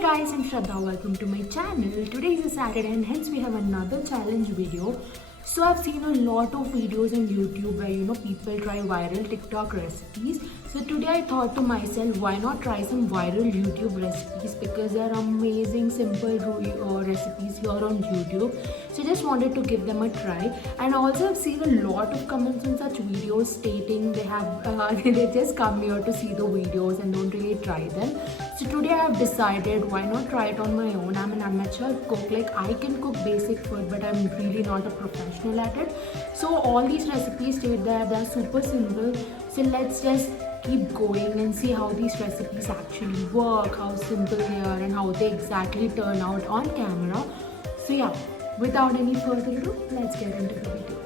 Hey guys, I'm Shradha. Welcome to my channel. Today is a Saturday and hence we have another challenge video. So I've seen a lot of videos on YouTube where people try viral TikTok recipes. So today I thought to myself, why not try some viral YouTube recipes, because they're amazing simple recipes here on YouTube. So I just wanted to give them a try. And also I've seen a lot of comments on such videos stating they have they just come here to see the videos and don't really try them. So today I have decided, why not try it on my own. I'm an amateur cook, like I can cook basic food but I'm really not a professional at it. So all these recipes state that they're super simple. So let's just keep going and see how these recipes actually work, how simple they are and how they exactly turn out on camera. So yeah, without any further ado, let's get into the video.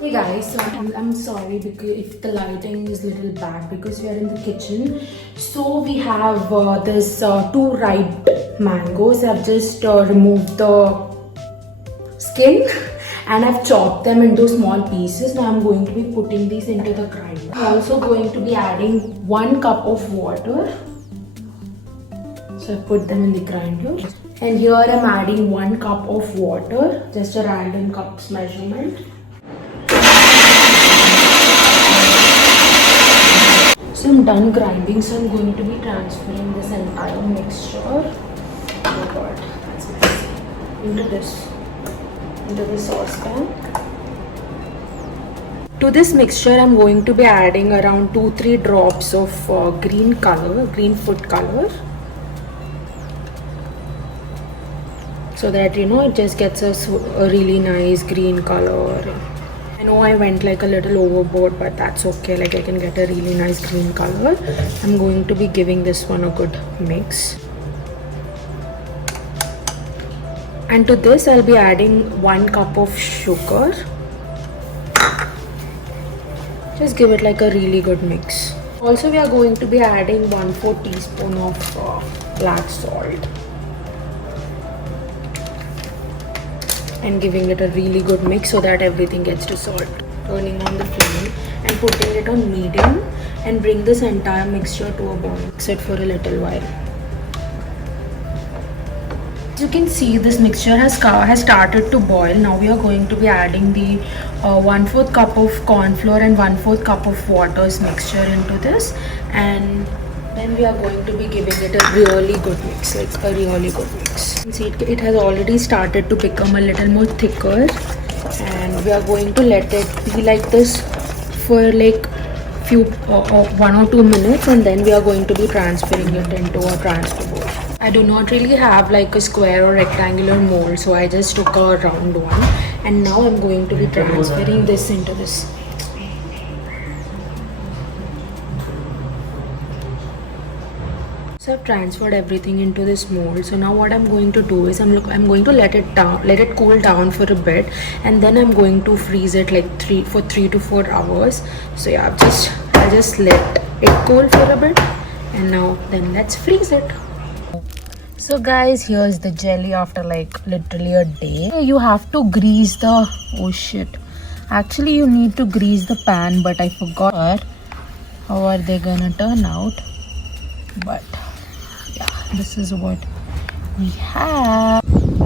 Hey guys, so I'm sorry because if the lighting is a little bad because we are in the kitchen. So we have this two ripe mangoes. I've just removed the skin and I've chopped them into small pieces. Now I'm going to be putting these into the grinder. I'm also going to be adding 1 cup of water. So I put them in the grinder. And here I'm adding 1 cup of water, just a random cups measurement. So I'm done grinding, so I'm going to be transferring this entire mixture. Oh god, that's messy. Into this saucepan. To this mixture, I'm going to be adding around 2-3 drops of green food color, so that it just gets us a really nice green color. I know I went like a little overboard, but that's okay. Like I can get a really nice green color. I'm going to be giving this one a good mix. And to this I'll be adding 1 cup of sugar. Just give it like a really good mix. Also we are going to be adding 1/4 teaspoon of black salt. And giving it a really good mix so that everything gets dissolved. Turning on the flame and putting it on medium and bring this entire mixture to a boil. Mix it for a little while. As you can see, this mixture has started to boil. Now we are going to be adding the 1/4 cup of corn flour and 1/4 cup of water's mixture into this, and then we are going to be giving it a really good mix, like a really good mix. See, it has already started to become a little more thicker, and we are going to let it be like this for like 1 or 2 minutes, and then we are going to be transferring it into a transfer bowl. I do not really have like a square or rectangular mold, so I just took a round one, and now I'm going to be transferring this into this. So I've transferred everything into this mold. So now what I'm going to do is I'm going to let it cool down for a bit, and then I'm going to freeze it like 3 to 4 hours. So yeah, I'll just let it cool for a bit, and now then let's freeze it. So guys, here's the jelly after like literally a day. You have to grease the actually you need to grease the pan, but I forgot how are they gonna turn out. But yeah, this is what we have.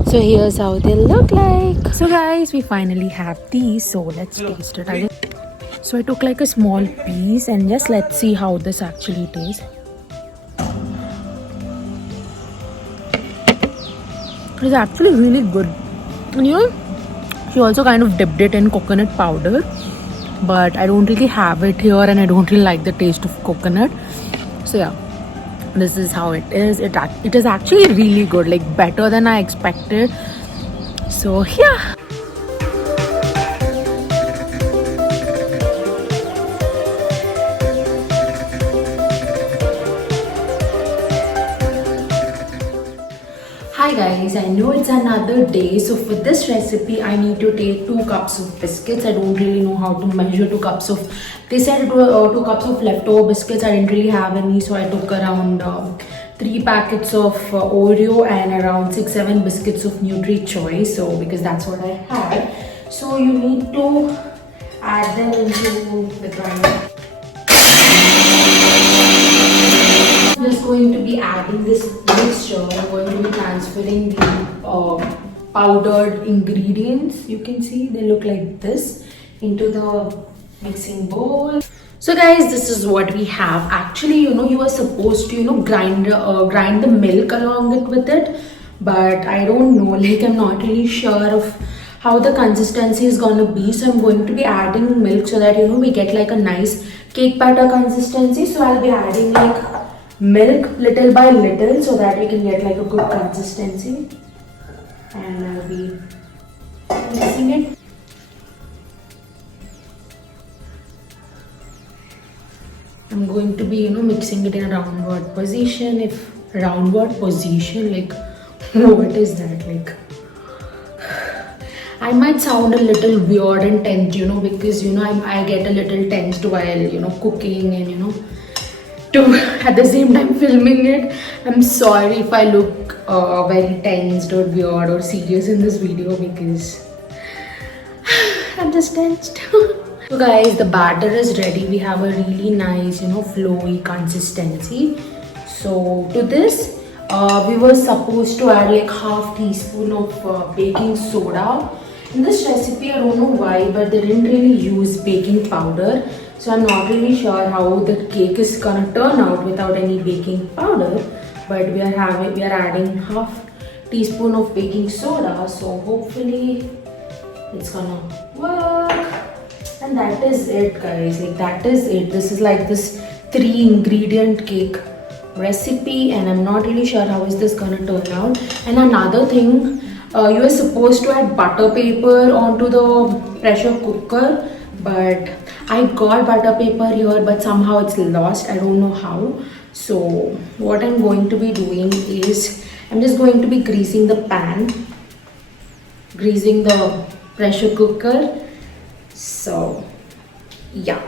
So here's how they look like. So guys, we finally have these, so let's taste it. So I took like a small piece and just let's see how this actually tastes. It's actually really good. And she also kind of dipped it in coconut powder, but I don't really have it here and I don't really like the taste of coconut. So yeah, this is how it is. It is actually really good, like better than I expected. So yeah. Hi guys, I know it's another day, so for this recipe I need to take 2 cups of biscuits. I don't really know how to measure 2 cups of, they said it was 2 cups of leftover biscuits. I didn't really have any, so I took around 3 packets of Oreo and around 6-7 biscuits of Nutri Choice, so because that's what I had. So you need to add them into the grinder. I'm just going to be adding this mixture. I'm going to be transferring the powdered ingredients. You can see they look like this into the mixing bowl. So guys, this is what we have. Actually, you are supposed to grind the milk along with it, but I don't know, like I'm not really sure of how the consistency is gonna be. So I'm going to be adding milk so that we get like a nice cake batter consistency. So I'll be adding like milk little by little so that we can get like a good consistency, and I'll be mixing it. I'm going to be mixing it in a roundward position. If roundward position, like what is that? Like I might sound a little weird and tense, because I get a little tensed while cooking and to at the same time filming it. I'm sorry if I look very tensed or weird or serious in this video, because I'm just tensed. So guys, the batter is ready. We have a really nice flowy consistency. So to this we were supposed to add like half teaspoon of baking soda. In this recipe, I don't know why, but they didn't really use baking powder. So I'm not really sure how the cake is gonna turn out without any baking powder. But we are adding half teaspoon of baking soda. So hopefully it's gonna work. And that is it, guys. Like that is it. This is like this 3-ingredient cake recipe, and I'm not really sure how is this gonna turn out. And another thing, you are supposed to add butter paper onto the pressure cooker, but I got butter paper here, but somehow it's lost. I don't know how. So what I'm going to be doing is I'm just going to be greasing the pan, greasing the pressure cooker. So yeah.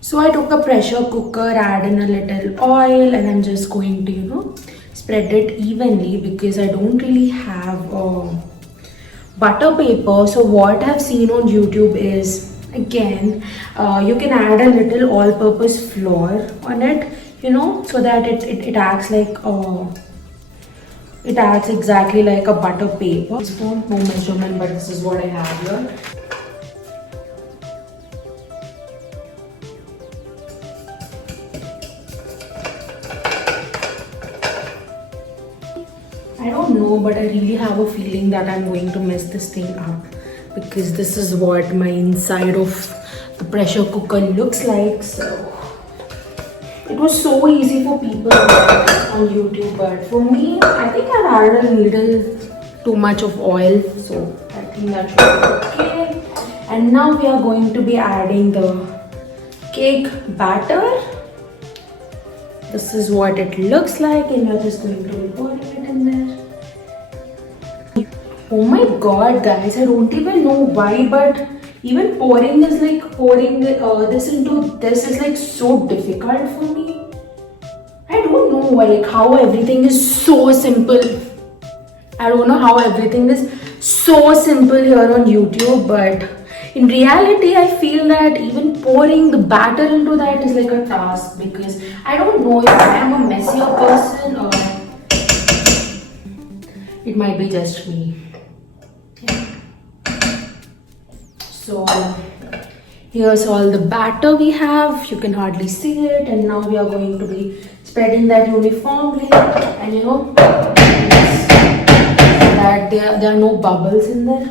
So I took a pressure cooker, add in a little oil, and I'm just going to spread it evenly, because I don't really have butter paper. So what I've seen on YouTube is, again, you can add a little all-purpose flour on it, so that it acts like it acts exactly like a butter paper. Spoon, no measurement, but this is what I have here. I don't know, but I really have a feeling that I'm going to mess this thing up, because this is what my inside of the pressure cooker looks like. So it was so easy for people on YouTube, but for me, I think I've added a little too much of oil, so I think that should be okay. And now we are going to be adding the cake batter. This is what it looks like, and we're just going to be pouring it in there. Oh my god, guys, I don't even know why, but even pouring this, like pouring this into this is like so difficult for me. I don't know why, like how everything is so simple. I don't know how everything is so simple here on YouTube, but in reality, I feel that even pouring the batter into that is like a task, because I don't know if I am a messier person or it might be just me. Yeah. So here's all the batter we have. You can hardly see it, and now we are going to be spreading that uniformly, and that there are no bubbles in there.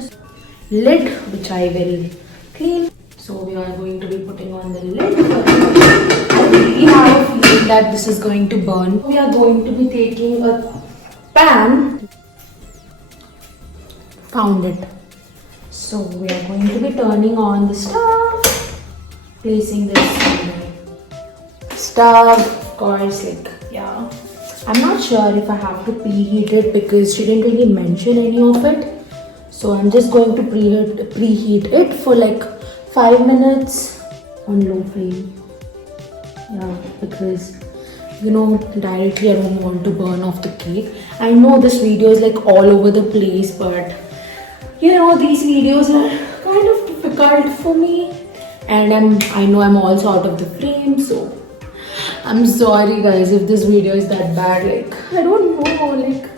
Lid, which I will clean. So we are going to be putting on the lid. I really have a feeling that this is going to burn. We are going to be taking a pan. Found it. So we are going to be turning on the stove, placing this on the stove. Of course, like yeah. I'm not sure if I have to preheat it, because she didn't really mention any of it. So I'm just going to preheat it for like 5 minutes on low flame. Yeah, because directly I don't want to burn off the cake. I know this video is like all over the place, but these videos are kind of difficult for me, and I know I'm also out of the frame, so I'm sorry guys if this video is that bad. Like, I don't know, like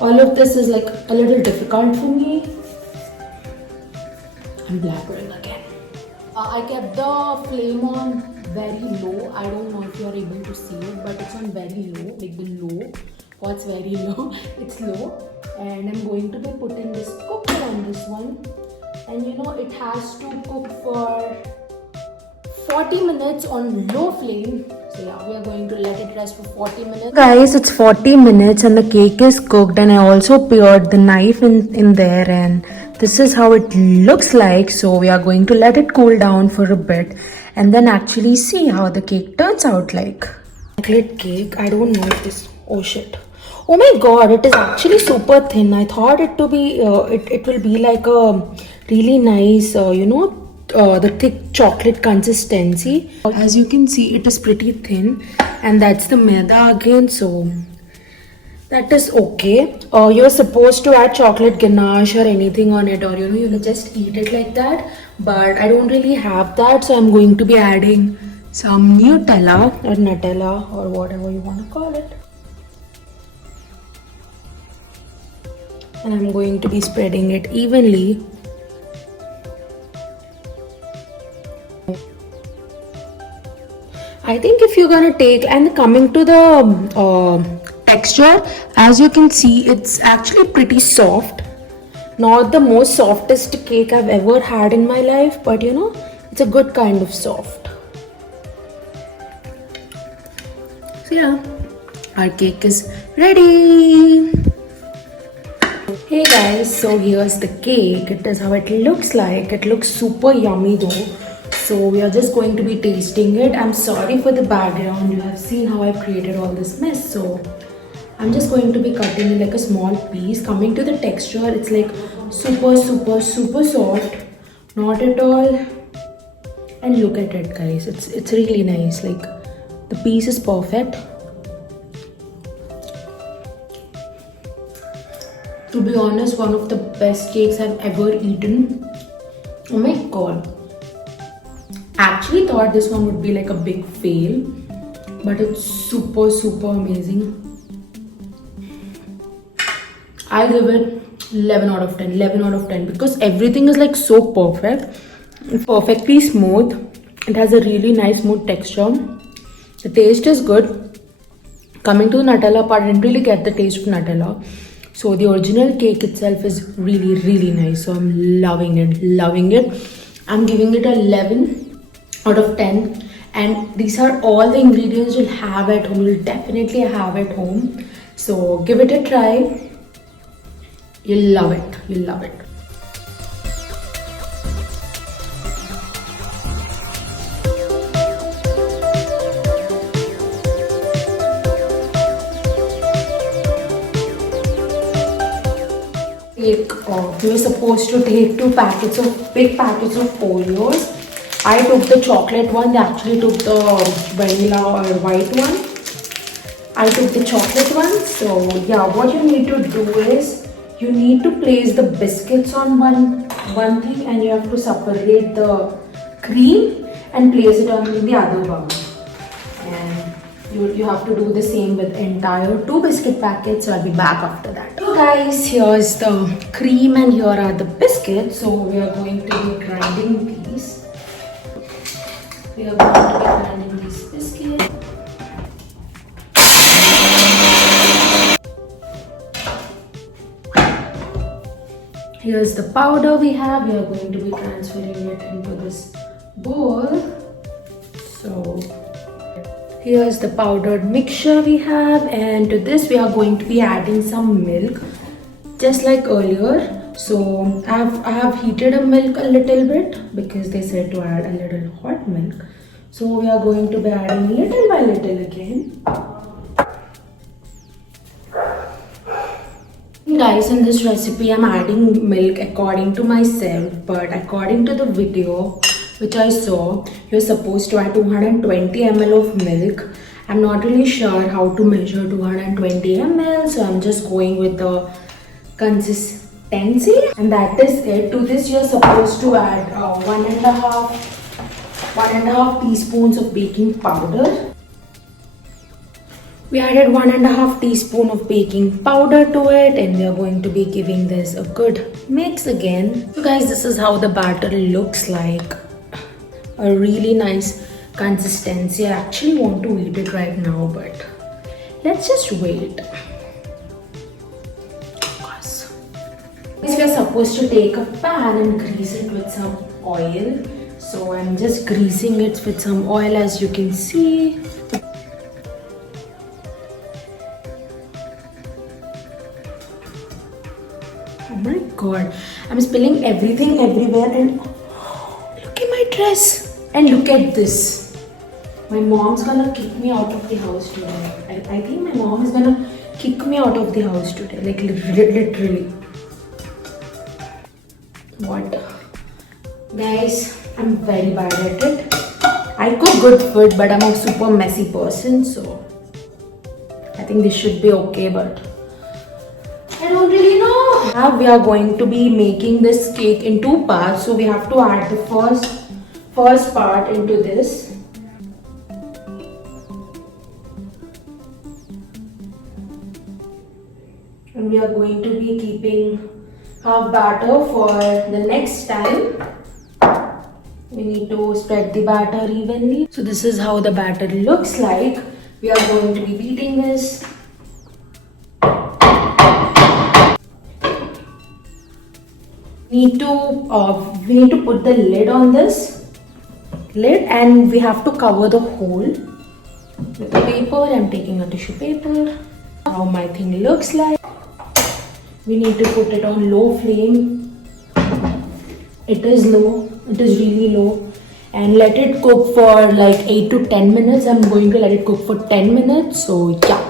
all of this is like a little difficult for me. I'm blabbering again. I kept the flame on very low. I don't know if you're able to see it, but it's on very low, like the low. What's very low? It's low. And I'm going to be putting this cooker on this one. And you know, it has to cook for 40 minutes on low flame. So yeah, we are going to let it rest for 40 minutes. Guys, it's 40 minutes and the cake is cooked, and I also poured the knife in there, and this is how it looks like. So we are going to let it cool down for a bit and then actually see how the cake turns out like. Chocolate cake, I don't know if this, oh shit. Oh my god, it is actually super thin. I thought it to be, it will be like a really nice, the thick chocolate consistency. As you can see, it is pretty thin, and that's the maida again, so that is okay. You're supposed to add chocolate ganache or anything on it, or you know, just eat it like that, but I don't really have that, so I'm going to be adding some Nutella or Nutella or whatever you want to call it. And I'm going to be spreading it evenly. I think if you're gonna take, and coming to the texture, as you can see, it's actually pretty soft. Not the most softest cake I've ever had in my life, but you know, it's a good kind of soft. So yeah, our cake is ready. Hey guys, so here's the cake. It is how it looks like. It looks super yummy though. So we are just going to be tasting it. I'm sorry for the background. You have seen how I've created all this mess. So I'm just going to be cutting like a small piece. Coming to the texture, it's like super soft. Not at all. And look at it guys. It's really nice. Like the piece is perfect. To be honest, one of the best cakes I've ever eaten. Oh my god. Actually thought this one would be like a big fail, but it's super amazing. I give it 11 out of 10. 11 out of 10 because everything is like so perfect. It's perfectly smooth. It has a really nice smooth texture. The taste is good. Coming to the Nutella part, I didn't really get the taste of Nutella. So the original cake itself is really nice. So I'm loving it. I'm giving it 11 out of 10. And these are all the ingredients you'll have at home. You'll definitely have at home. So give it a try. You'll love it. We were supposed to take big packets of Oreos. I took the chocolate one. They actually took the vanilla or white one. I took the chocolate one. So yeah, what you need to do is you need to place the biscuits on one thing, and you have to separate the cream and place it on the other bowl. And you have to do the same with entire 2 biscuit packets. So I'll be back after that. So guys, here's the cream and here are the biscuits. So we are going to be grinding these. We are going to be grinding these biscuits. Here's the powder we have. We are going to be transferring it into this bowl. So here's the powdered mixture we have, and to this we are going to be adding some milk, just like earlier. So I have heated a milk a little bit because they said to add a little hot milk. So we are going to be adding little by little again. Guys, in this recipe I'm adding milk according to myself, but according to the video which I saw, you're supposed to add 220 ml of milk. I'm not really sure how to measure 220 ml, so I'm just going with the consistency, and that is it. To this you're supposed to add one and a half teaspoons of baking powder. We added 1.5 teaspoon of baking powder to it, and we are going to be giving this a good mix again. So guys, this is how the batter looks like. A really nice consistency. I actually want to eat it right now, but let's just wait. We are supposed to take a pan and grease it with some oil. So I'm just greasing it with some oil, as you can see. Oh my god, I'm spilling everything everywhere, and look at my dress. And look at this. My mom's gonna kick me out of the house today. I think my mom is gonna kick me out of the house today, like literally. What? Guys, I'm very bad at it. I cook good food, but I'm a super messy person, so I think this should be okay, but I don't really know. Now we are going to be making this cake in 2 parts, so we have to add the first part into this. And we are going to be keeping half batter for the next time. We need to spread the batter evenly. So this is how the batter looks like. We are going to be beating this. We need to put the lid on this. And we have to cover the hole with the paper. I'm taking a tissue paper. How my thing looks like. We need to put it on low flame. It is low. It is really low. And let it cook for like 8 to 10 minutes. I'm going to let it cook for 10 minutes. So yeah.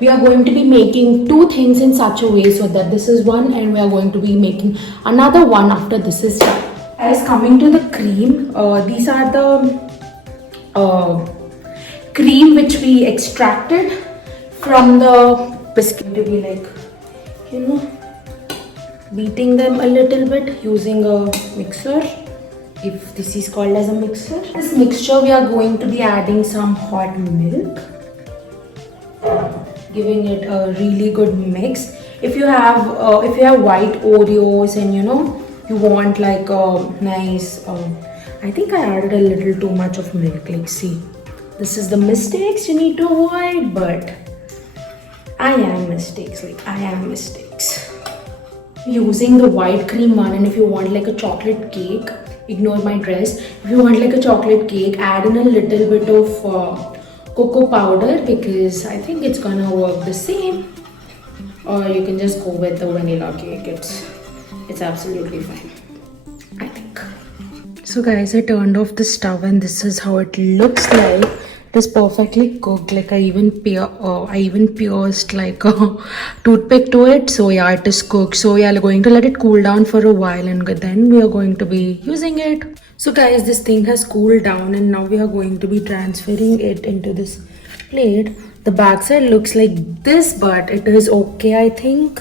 We are going to be making 2 things in such a way so that this is one, and we are going to be making another one after this is done. As coming to the cream, these are the cream which we extracted from the biscuit. To be like, beating them a little bit using a mixer, if this is called as a mixer. This mixture, we are going to be adding some hot milk, giving it a really good mix. If you have white Oreos and you want like a nice, I think I added a little too much of milk. Like, see, this is the mistakes you need to avoid, but I am mistakes. Using the white cream one, and if you want like a chocolate cake, ignore my dress. If you want like a chocolate cake, add in a little bit of cocoa powder, because I think it's gonna work the same. Or you can just go with the vanilla cake. It's absolutely fine, I think. So guys, I turned off the stove, and this is how it looks like. It is perfectly cooked. Like I even pierced like a toothpick to it. So yeah, it is cooked. So we are going to let it cool down for a while, and then we are going to be using it. So guys, this thing has cooled down, and now we are going to be transferring it into this plate. The backside looks like this, but it is okay, I think,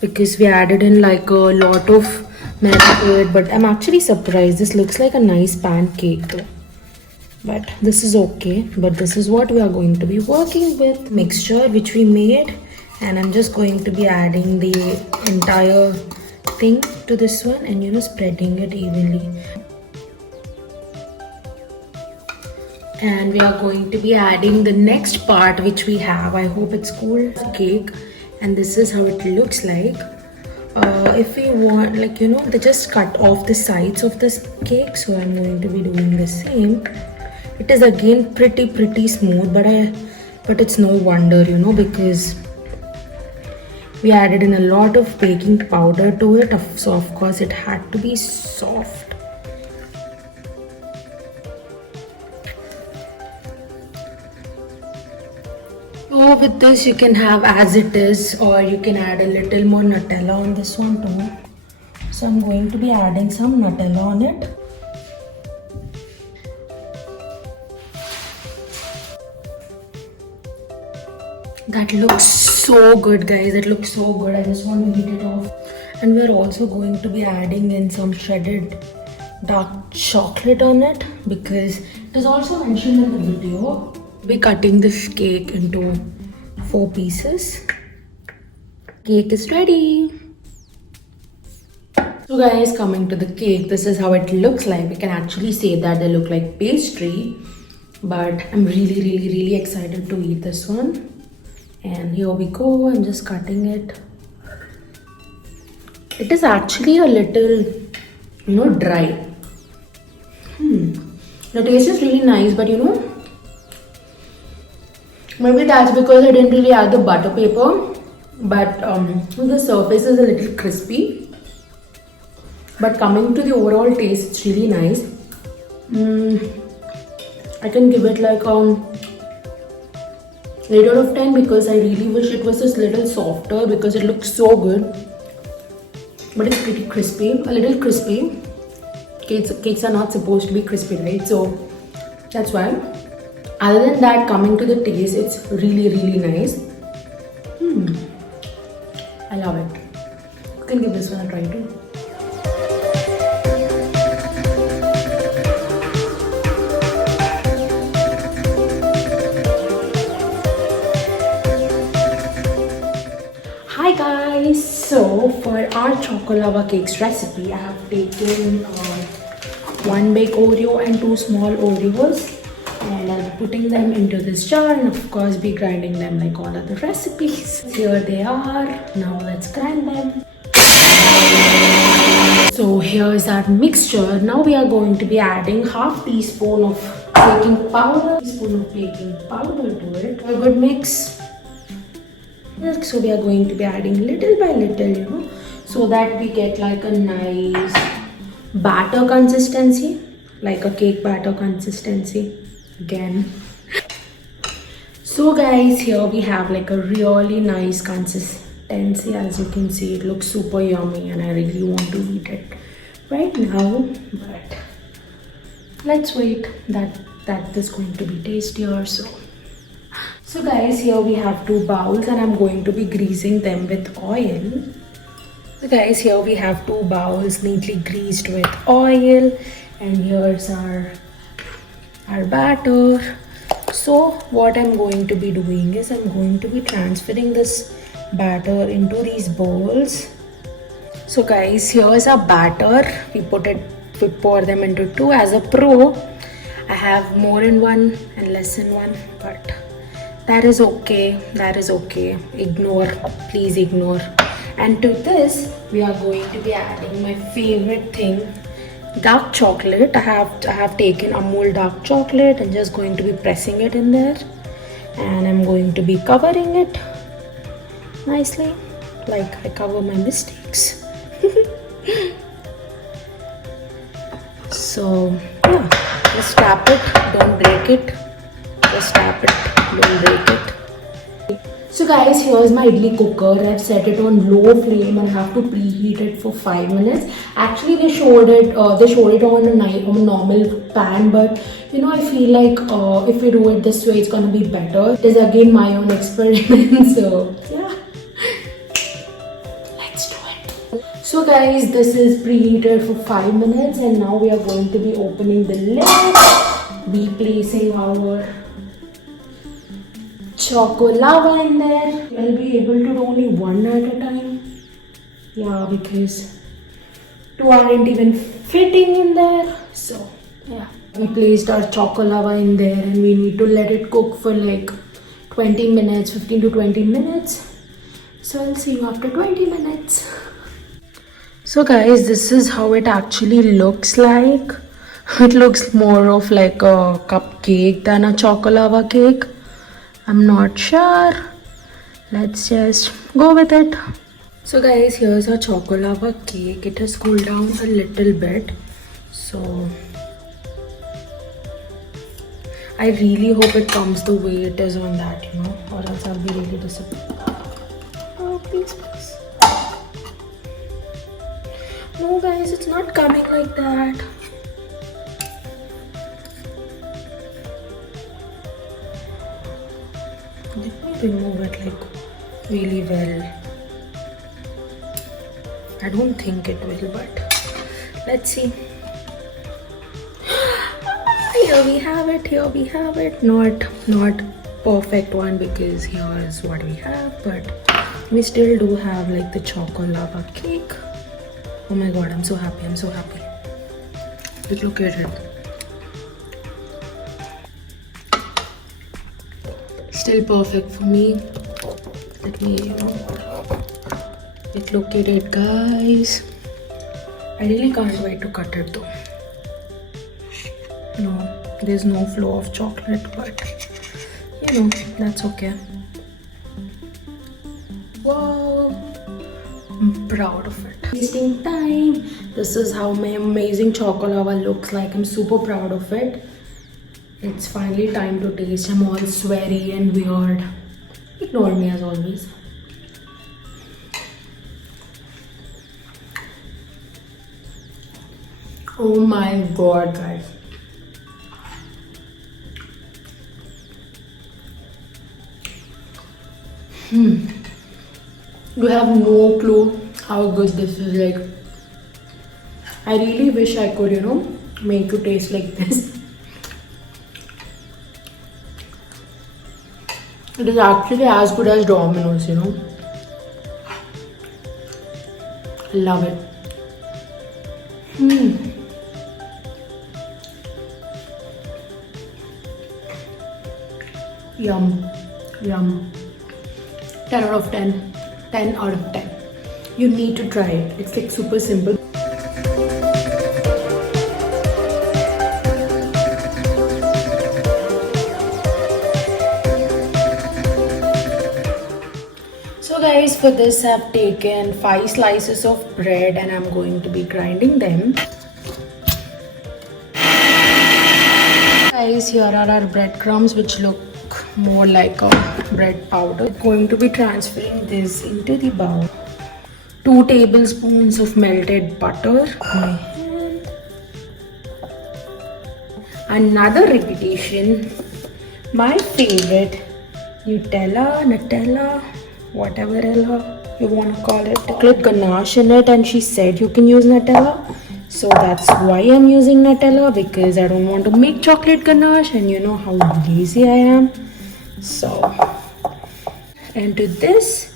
because we added in like a lot of milk to it. But I'm actually surprised. This looks like a nice pancake though. But this is okay. But this is what we are going to be working with. Mixture which we made, and I'm just going to be adding the entire thing to this one, and spreading it evenly. And we are going to be adding the next part which we have. I hope it's cool. Cake, and this is how it looks like. If we want, like they just cut off the sides of this cake, so I'm going to be doing the same. It is again pretty smooth, but it's no wonder, because we added in a lot of baking powder to it, so of course it had to be soft. So with this you can have as it is, or you can add a little more Nutella on this one too. So I'm going to be adding some Nutella on it. That looks so good, guys. It looks so good. I just want to eat it off. And we're also going to be adding in some shredded dark chocolate on it, because it is also mentioned in the video. We're cutting this cake into 4 pieces. Cake is ready. So guys, coming to the cake, this is how it looks like. We can actually say that they look like pastry, but I'm really excited to eat this one. And here we go. I'm just cutting it. It is actually a little, dry. The taste is really nice, but maybe that's because I didn't really add the butter paper. But the surface is a little crispy. But coming to the overall taste, it's really nice. I can give it like 8 out of 10, because I really wish it was just a little softer, because it looks so good. But it's pretty crispy, a little crispy. Cakes are not supposed to be crispy, right? So that's why. Other than that, coming to the taste, it's really nice. I love it. You can give this one a try too. Hi guys, so for our choco lava cakes recipe, I have taken 1 big Oreo and 2 small Oreos, and I'll be putting them into this jar, and of course be grinding them like all other recipes. Here they are. Now let's grind them. So here's our mixture. Now we are going to be adding half teaspoon of baking powder, to it. A good mix. So we are going to be adding little by little, so that we get like a nice batter consistency, like a cake batter consistency again. So guys, here we have like a really nice consistency. As you can see, it looks super yummy and I really want to eat it right now, but let's wait. That is going to be tastier. So guys, here we have 2 bowls and I'm going to be greasing them with oil. So guys, here we have 2 bowls neatly greased with oil, and here's our batter. So what I'm going to be doing is I'm going to be transferring this batter into these bowls. So guys, here's our batter. We pour them into 2. As a pro, I have more in one and less in one, but that is okay. Please ignore. And to this, we are going to be adding my favorite thing, dark chocolate. I have taken Amul dark chocolate and just going to be pressing it in there, and I'm going to be covering it nicely, like I cover my mistakes. So yeah, just tap it, don't break it. Just tap it, don't break it. So guys, here's my idli cooker. I've set it on low flame and have to preheat it for 5 minutes. Actually, they showed it on a normal pan, but I feel like if we do it this way, it's gonna be better. It is again my own experiment, so yeah, let's do it. So guys, this is preheated for 5 minutes, and now we are going to be opening the lid, be placing our choco lava in there. I'll be able to do only 1 at a time. Yeah, because 2 aren't even fitting in there. So yeah, we placed our choco lava in there, and we need to let it cook for like 20 minutes, 15 to 20 minutes. So I'll see you after 20 minutes. So guys, this is how it actually looks like. It looks more of like a cupcake than a choco lava cake. I'm not sure. Let's just go with it. So guys, here's our choco lava cake. It has cooled down a little bit. So I really hope it comes the way it is on that, or else I'll be really disappointed. Oh, please. No guys, it's not coming like that. Let me remove it like really well. I don't think it will, but let's see. Here we have it. Here we have it. Not perfect one, because here is what we have, but we still do have like the choco lava cake. Oh my god, I'm so happy. I'm so happy. Look at it. Still perfect for me. Let me, look at it, guys. I really can't wait to cut it though. No, there's no flow of chocolate, but that's okay. Wow, I'm proud of it. Tasting time. This is how my amazing choco lava looks like. I'm super proud of it. It's finally time to taste. I'm all sweaty and weird. Ignore me as always. Oh my god, guys. You have no clue how good this is. Like, I really wish I could, make it taste like this. It is actually as good as Domino's, Love it. Yum. Yum. 10 out of 10. 10 out of 10. You need to try it. It's like super simple. So guys, for this I've taken 5 slices of bread and I'm going to be grinding them. Guys, here are our breadcrumbs, which look more like a bread powder. I'm going to be transferring this into the bowl. 2 tablespoons of melted butter. My hand. Another repetition. My favorite, Nutella, whatever you want to call it. Chocolate ganache in it, and she said you can use Nutella. So that's why I'm using Nutella, because I don't want to make chocolate ganache, and you know how lazy I am. So, and to this,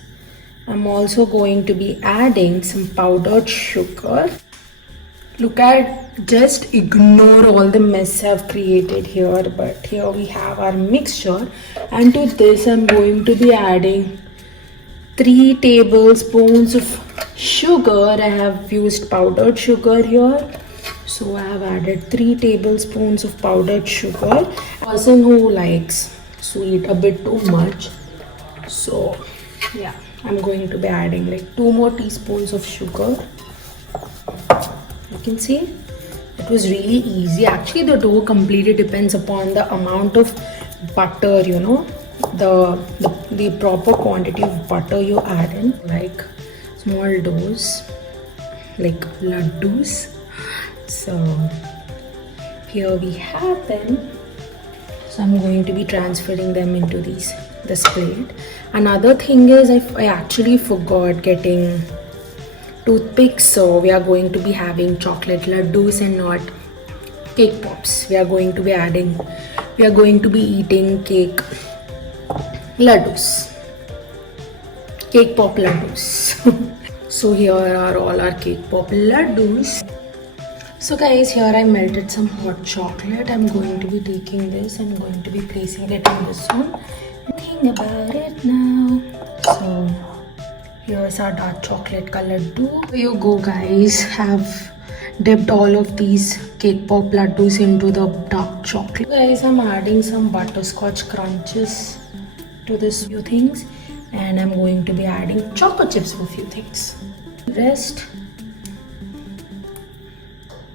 I'm also going to be adding some powdered sugar. Look at, just ignore all the mess I've created here, but here we have our mixture, and to this I'm going to be adding 3 tablespoons of sugar. I have used powdered sugar here, so I have added 3 tablespoons of powdered sugar. Person who likes sweet a bit too much, so yeah, I'm going to be adding like 2 more teaspoons of sugar. You can see it was really easy. Actually, the dough completely depends upon the amount of butter, the proper quantity of butter you add in. Like small doughs, like laddus. So here we have them. So I'm going to be transferring them into this plate. Another thing is, I actually forgot getting toothpicks, so we are going to be having chocolate laddus and not cake pops. We are going to be eating cake laddus, cake pop laddus. So here are all our cake pop laddus. So guys, here I melted some hot chocolate. I'm going to be taking this and going to be placing it in this one. Think about it now. So here's our dark chocolate colored dough. Here you go, guys. Have dipped all of these cake pop laddus into the dark chocolate. Guys, I'm adding some butterscotch crunches to this few things, and I'm going to be adding choco chips for a few things. Rest,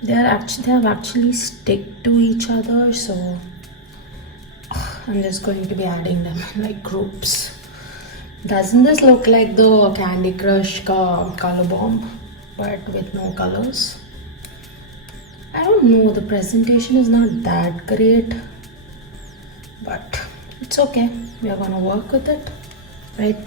they have actually stick to each other, so I'm just going to be adding them like groups. Doesn't this look like the Candy Crush color bomb, but with no colors? I don't know, the presentation is not that great, but it's okay. We are gonna work with it, right?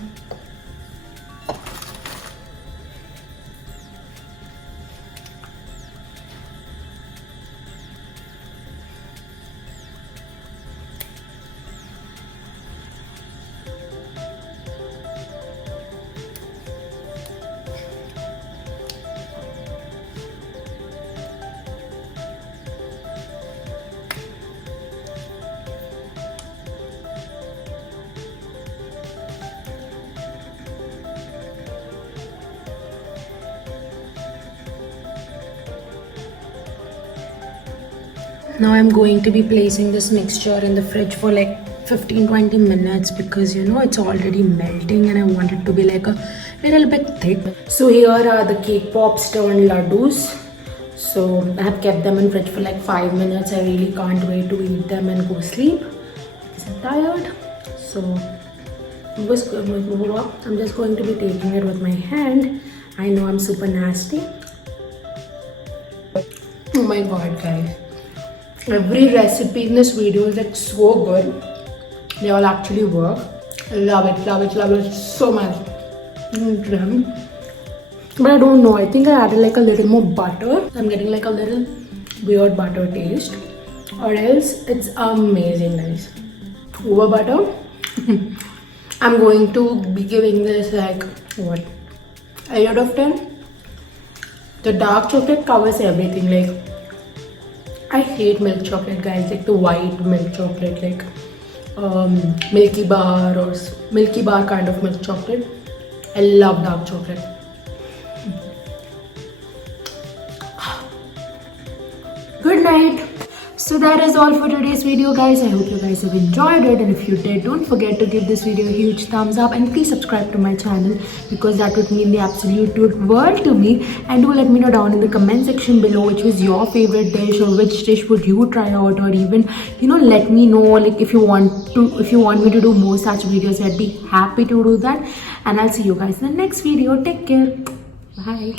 Now I'm going to be placing this mixture in the fridge for like 15-20 minutes because you know it's already melting and I want it to be like a little bit thick. So here are the cake pops turned laddus. So I have kept them in fridge for like 5 minutes. I really can't wait to eat them and go sleep because I'm tired. So I'm just going to be taking it with my hand. I know I'm super nasty. Oh my god, guys. Every recipe in this video is like so good. They all actually work. I love it so much. But I don't know, I think I added like a little more butter. I'm getting like a little weird butter taste. Or else it's amazing, guys. Over butter. I'm going to be giving this like what? 8 out of 10. The dark chocolate covers everything. Like I hate milk chocolate, guys, like the white milk chocolate, like Milky Bar or Milky Bar kind of milk chocolate. I love dark chocolate. Good night. So that is all for today's video, guys. I hope you guys have enjoyed it, and if you did, don't forget to give this video a huge thumbs up and please subscribe to my channel because that would mean the absolute world to me. And do let me know down in the comment section below which was your favorite dish or which dish would you try out, or even let me know like if you want me to do more such videos. I'd be happy to do that, and I'll see you guys in the next video. Take care. Bye.